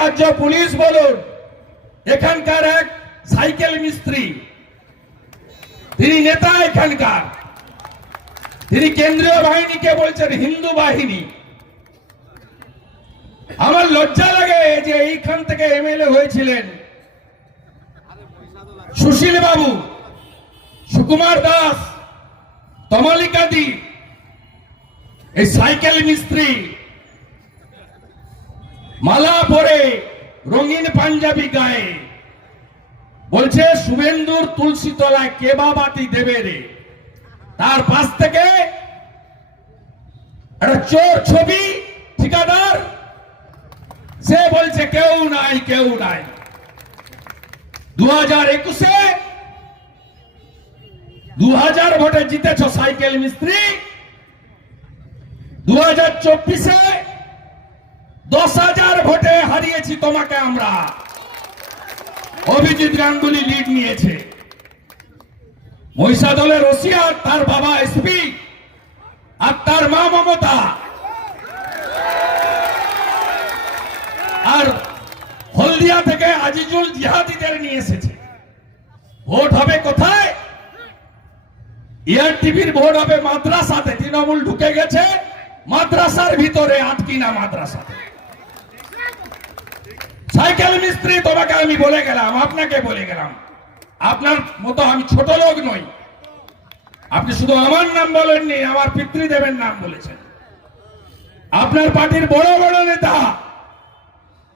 রাজ্য পুলিশ বলুন, এখানকার এক সাইকেল মিস্ত্রি। তিনি নেতা এখানকার। তিনি কেন্দ্রীয় বাহিনীকে বলছেন হিন্দু বাহিনী। আমার লজ্জা লাগে যে এইখান থেকে এমএলএ হয়েছিলেন সুশীল বাবু, সুকুমার দাস তমালিকাদি এই সাইকেল মিস্ত্রি। মালা পরে রঙিন পাঞ্জাবি গায়ে। বলছে শুভেন্দুর তুলসী তলায় কেবা বাতি দেবে রে? তার পাশ থেকে একটা চোর ছবি, ঠিকাদার। সে বলছে, কেউ নাই কেউ নাই। দু হাজার একুশে দু হাজার ভোটে জিতেছ সাইকেল মিস্ত্রি। দু হাজার চব্বিশে দশ হাজার ভোটে হারিয়েছি তোমাকে আমরা। অভিজিৎ গাঙ্গুলি লিড নিয়েছে। মহিষাদলের রশিয়া তার বাবা এসপি আর তার মা মমতা। আর হলদিয়া থেকে আজিজুল জিহাদিদের নিয়ে এসেছে। ভোট হবে কোথায়? ইয়ার টিভির ভোট হবে মাদ্রাসাতে। তৃণমূল ঢুকে গেছে। মাদ্রাসার ভিতরে আটকিনা মাদ্রাসাতে। সাইকেল মিস্ত্রি, তোমাকে আমি বলে গেলাম, আপনাকে বলে গেলাম। আপনার মতো আমি ছোট লোক নই। আপনি শুধু আমার নাম বলেননি, আমার পিতৃদেবের নাম বলেছেন। আপনার পার্টির বড় বড় নেতা,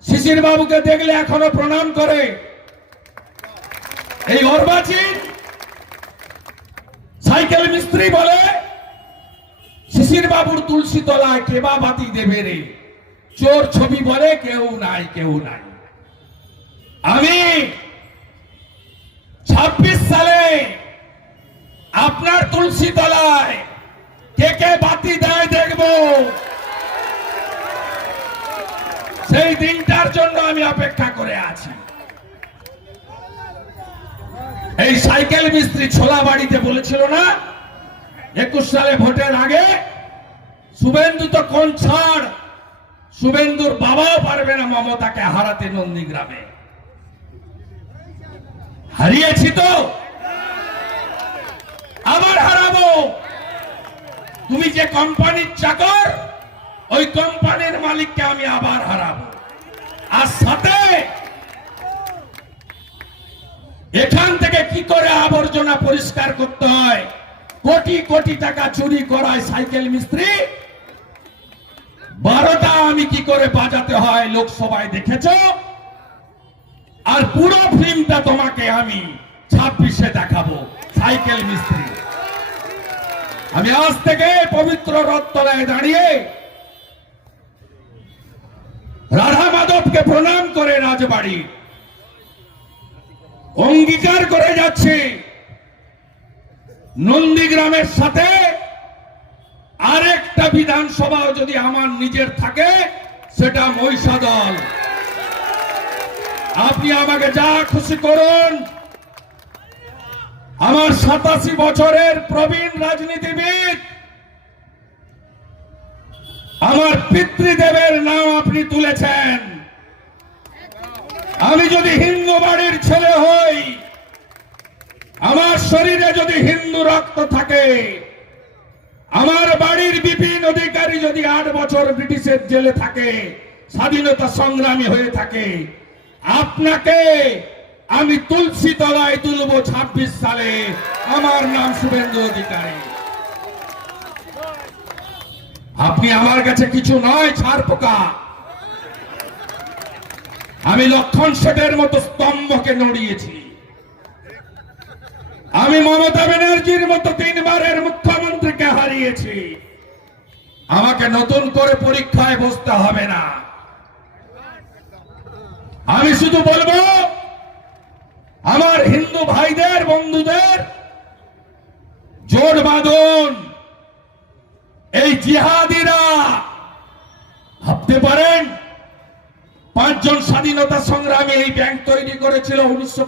শিশির বাবুকে দেখলে এখনও প্রণাম করে। এই অর্বাচীন সাইকেল মিস্ত্রি বলে, শিশির বাবুর তুলসী তলায় কেবা বাতি দেবে রে। চোর ছবি বলে কেউ নাই কেউ নাই। আমি ছাব্বিশ সালে আপনার তুলসী তলায় কে কে বাতি দেয় দেখব। সেই দিনটার জন্য আমি অপেক্ষা করে আছি। এই সাইকেল মিস্ত্রি ছোলা বাড়িতে বলেছিল না, একুশ সালে ভোটের আগে শুভেন্দু তো কোন ছাড় শুভেন্দুর বাবাও পারবে না মমতাকে হারাতে নন্দীগ্রামে। হারিয়েছি তো। আবার হারাবো। তুমি যে কোম্পানির চাকর, ওই কোম্পানির মালিককে আমি আবার হারাবো। আর সাথে এখান থেকে কি করে আবর্জনা পরিষ্কার করতে হয়? কোটি কোটি টাকা চুরি করায় সাইকেল মিস্ত্রি। বারোটা আমি কি করে বাজাতে হয় লোকসভায় দেখেছ? আর পুরো ফিল্মটা তোমাকে আমি ছাব্বিশে দেখাবো, সাইকেল মিস্ত্রি। আমি আজ থেকে পবিত্র রথতলায় দাঁড়িয়ে রাধা মাধবকে প্রণাম করে রাজবাড়ি। অঙ্গীকার করে যাচ্ছে। নন্দীগ্রামের সাথে বিধানসভাও যদি আমার নিজের থাকে, সেটা মহিষাদল। আপনি আমাকে যা খুশি করুন, আমার সাতাশি বছরের প্রবীণ রাজনীতিবিদ, আমার পিতৃদেবের নাম আপনি তুলেছেন। আমি যদি হিন্দু বাড়ির ছেলে হই, আমার শরীরে যদি হিন্দু রক্ত থাকে, আমার বিপিন অধিকারী যদি আট বছর ব্রিটিশের জেলে থাকে, স্বাধীনতা সংগ্রামী হয়ে থাকে, আপনাকে আমি তুলসী তলায় তুলবো ছাব্বিশ সালে। আমার নাম শুভেন্দু অধিকারী। আপনি আমার কাছে কিছু নয়, ছাড় পোকা। আমি লক্ষণ শেঠের মতো স্তম্ভকে নড়িয়েছি। আমি মমতা ব্যানার্জির মতো তিনবারের মুখ্যমন্ত্রীকে হারিয়েছি। আমাকে নতুন করে পরীক্ষায় বসতে হবে না। আমি শুধু বলব, আমার হিন্দু ভাইদের, বন্ধুদের, জোট বাঁধন, এই জিহাদিরা ভাবতে পারেন, পাঁচজন স্বাধীনতা সংগ্রামী এই ব্যাংক তৈরি করেছিল উনিশশো